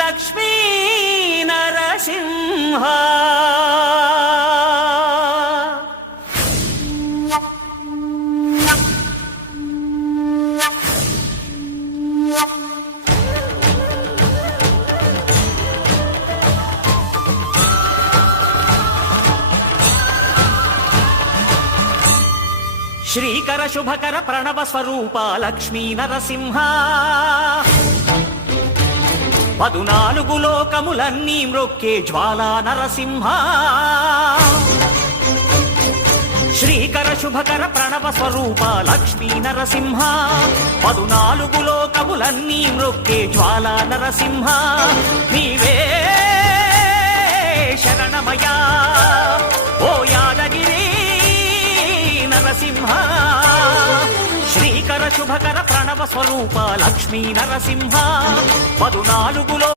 లక్ష్మీ నరసింహ శ్రీకర శుభకర ప్రణవ స్వరూప లక్ష్మీ నరసింహ 14 లోకములన్నీ మ్రొక్కే జ్వాలా నరసింహ శ్రీకర శుభకర ప్రణవ స్వరూప లక్ష్మీ నరసింహ 14 లోకములన్నీ మ్రొక్కే జ్వాలా నరసింహ నీవే శరణమయా ఓ యాదగిరి నరసింహ శ్రీకర శుభకర ప్రణవ స్వరూప లక్ష్మీ నరసింహ 14